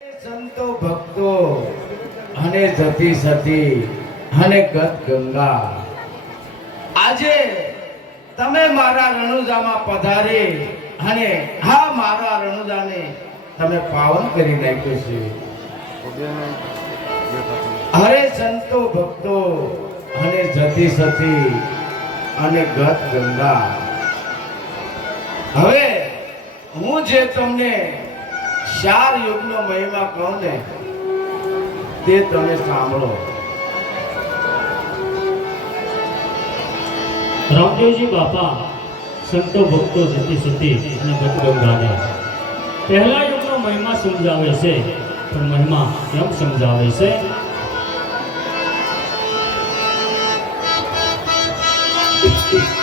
સંતો ભક્તો અને જતી સતી અને ગત ગંગા. આજે તમે મારા રણુજામાં પધારી અને હા, મારા રણુજાને તમે પાવન કરી નાખ્યું છે. હરે સંતો ભક્તો અને જતી સતી અને ગત ગંગા. હવે હું જે તમને ચાર યુગનો મહિમા કહું ને તે તમે સાંભળો. રામદેવજી બાપા સંતો ભક્તો જતી સતી અને ગતગંગાને પહેલા યુગનો મહિમા સમજાવે છે પણ મહિમા કેમ સમજાવે છે? દેવ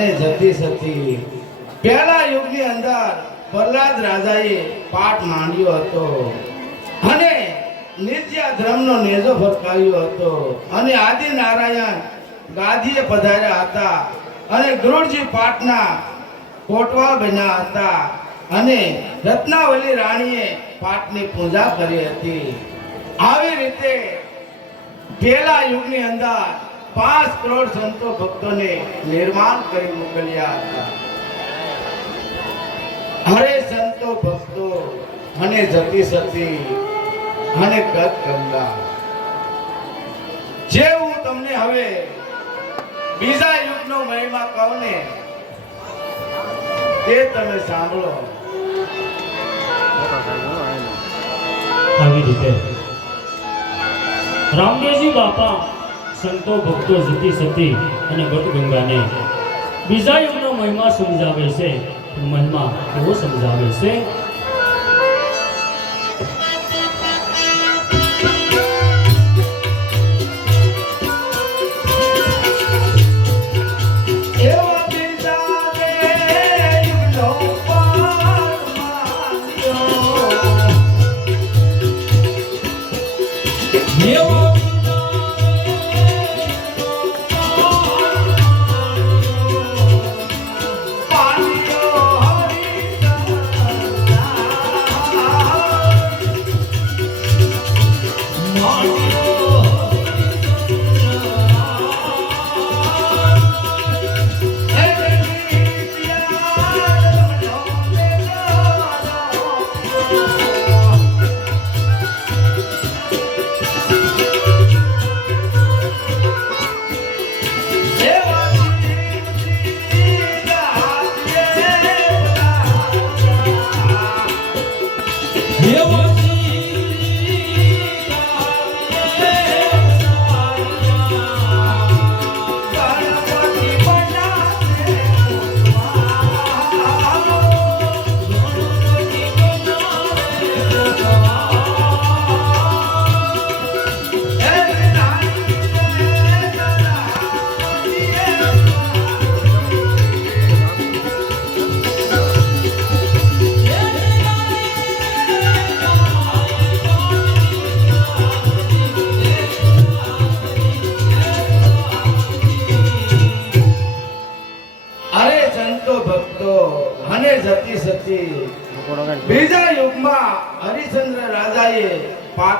અને જતી સતી પહેલા યુગની અંદર પ્રહલાદ રાજાએ પાઠ માંડ્યો હતો અને નિત્યા ધર્મનો નેજો ફરકાવ્યો હતો. અને આદિ નારાયણ ગાદીએ પધાર્યા હતા અને ગરુડજી પાટના કોટવાલ બન્યા હતા અને રત્નાવલી રાણીએ પાટની પૂજા કરી હતી. આવી રીતે પહેલા યુગની અંદર પાંચ કરોડ સંતો ભક્તોને નિર્માણ કરી મોકલ્યા હતા. હરે સંતો ભક્તો અને જતી સતી અને ગત ગંગા. જે હું તમને હવે બીજા યુગનો મહિમા કહું ને, તે તમે સાંભળો. આવી રીતે. રામદેવજી બાપા સંતો ભક્તો જતી સતી અને ગટગંગાને બીજા યુગનો મહિમા સમજાવે છે. મહિમા કેવો સમજાવે છે.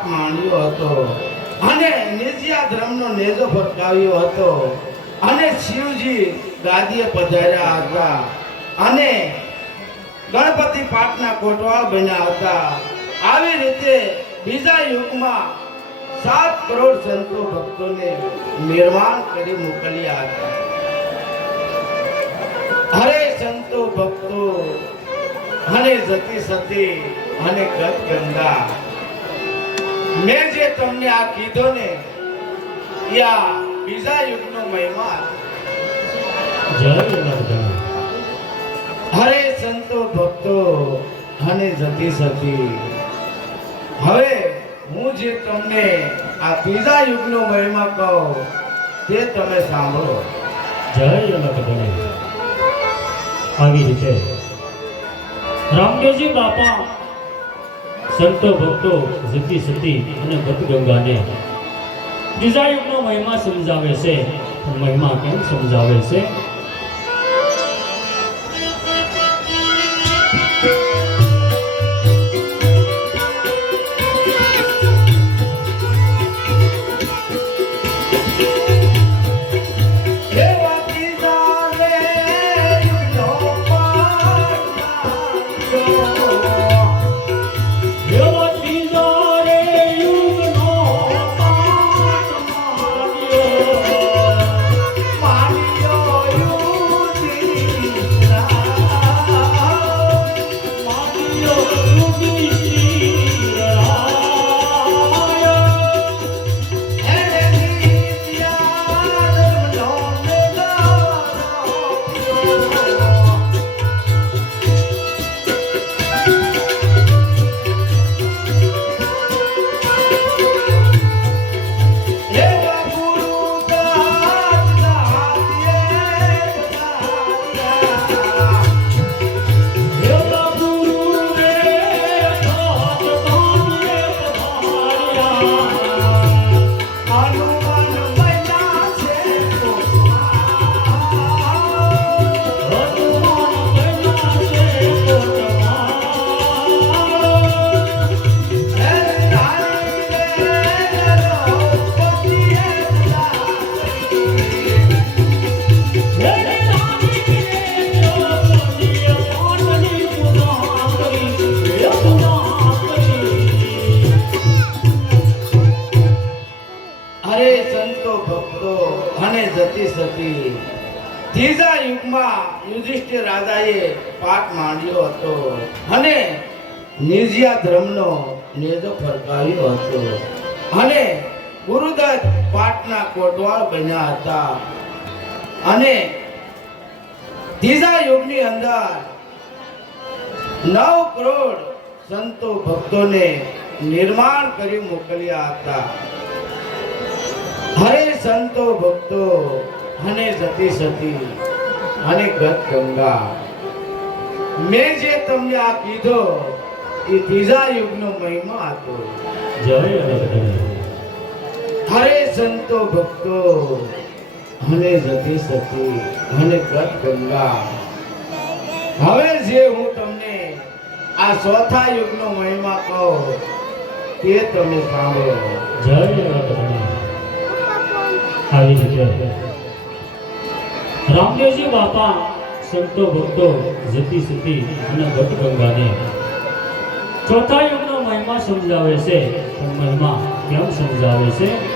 માંડ્યો હતો. અને નિજિયા ધર્મનો નેજો ફટકાવ્યો હતો. અને શિવજી ગાદીએ પધાર્યા હતા અને ગણપતિ પાટના કોટવાળ બન્યા હતા. આવી રીતે બીજા યુગમાં સાત કરોડ સંતો ભક્તોને નિર્માણ કરી મોકલ્યા હતા. હરે સંતો ભક્તો, અને જતી સતી, અને ગત ગંગા. મેં જે તમને આ કીધો ને યા બીજા યુગનો મહિમા હરે સંતો ભક્તો અને જતી સતી. હવે હું જે તમને આ ત્રીજા યુગનો મહિમા કહું તે તમે સાંભળો. જય આવી રીતે. રામદેવજી બાપા સંતો ભક્તો જતી સતી અને ગંગાને ત્રીજા યુગનો મહિમા સમજાવે છે. મહિમા કેમ સમજાવે છે? પાઠ માંડ્યો હતો. અને નિજિયા ધર્મનો નેજો ફરકાવ્યો હતો. અને ગુરુદત્ત પાટના કોટવાળ બન્યા હતા. અને ત્રીજા યુગની અંદર નવ કરોડ સંતો ભક્તોને નિર્માણ કરી મોકલ્યા હતા. હરે સંતો ભક્તો અને જતી સતી અને ગત ગંગા. મેં જે તમને આ કીધો એ ત્રીજા યુગનો મહિમા હતો હરે સંતો ભક્તો હને જતી સતી હને ગત ગંગા. હવે જે હું તમને આ ચોથા યુગનો મહિમા કહું તે તમે સાંભળો. જય આવી રામદેવજી બાપા સંતો ભક્તો જતી સતી અને ભટ્ટ ગંગાને ચોથા યુગનો મહિમા સમજાવે છે. પણ મહિમા કેમ સમજાવે છે?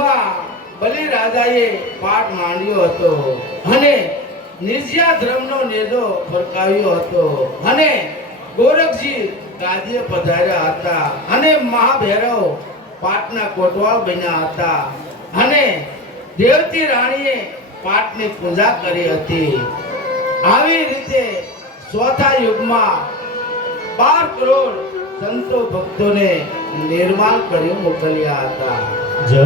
યુગમાં બલિ રાજાએ પાઠ માંડ્યો હતો અને નિજ્યા ધર્મનો નેજો ફરકાવ્યો હતો અને ગોરખજી ગાદીએ પધાર્યા હતા અને મહાભૈરવ પાટના કોટવાલ બન્યા હતા અને દેવતી રાણીએ પાટની પૂજા કરી હતી. આવી રીતે ચોથા યુગમાં બાર કરોડ સંતો ભક્તોને નિર્માણ કરી મોકલ્યા હતા. જય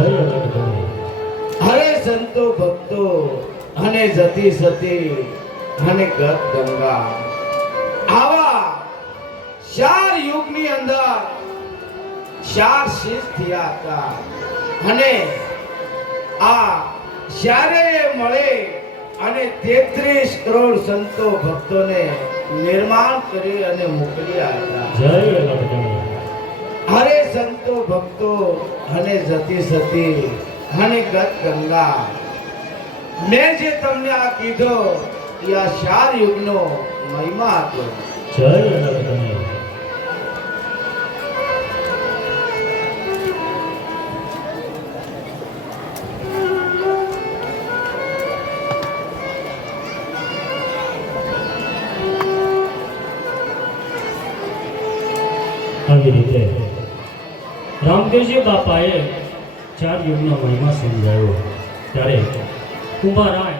હરે સંતો ભક્તો અને જતી સતી અને ગત ગંગા. આવા ચાર યુગની અંદર ચાર શીશ થયા હતા. અને આ જ્યારે મળે અને તેત્રીસ કરોડ સંતો ભક્તોને નિર્માણ કરી અને મોકલ્યા હતા. જય હરે સંતો ભક્તો અને જતી સતી અને ગત ગંગા મેં જે તમને આ કીધો એ આ ચાર યુગનો મહિમા હતો જય જગદંબે આવી રીતે રામદેવજી બાપાએ ચાર યુગનો મહિમા સમજાવ્યો. ત્યારે કુંભારાય